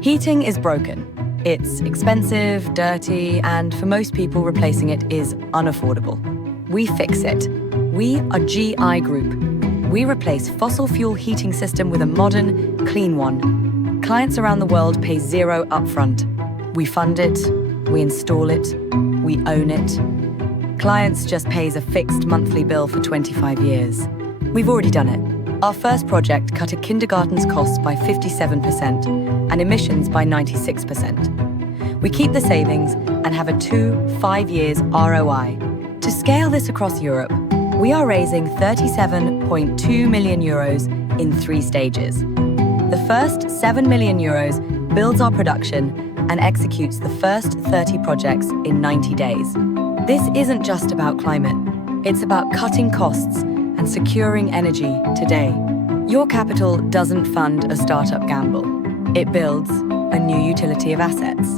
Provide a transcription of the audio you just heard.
Heating is broken. It's expensive, dirty, and for most people, replacing it is unaffordable. We fix it. We are GI Group. We replace fossil fuel heating system with a modern, clean one. Clients around the world pay zero upfront. We fund it, we install it, we own it. Clients just pays a fixed monthly bill for 25 years. We've already done it. Our first project cut a kindergarten's costs by 57% and emissions by 96%. We keep the savings and have a 5 years ROI. To scale this across Europe, we are raising 37.2 million euros in 3 stages. The first 7 million euros builds our production and executes the first 30 projects in 90 days. This isn't just about climate. It's about cutting costs and securing energy today. Your capital doesn't fund a startup gamble. It builds a new utility of assets.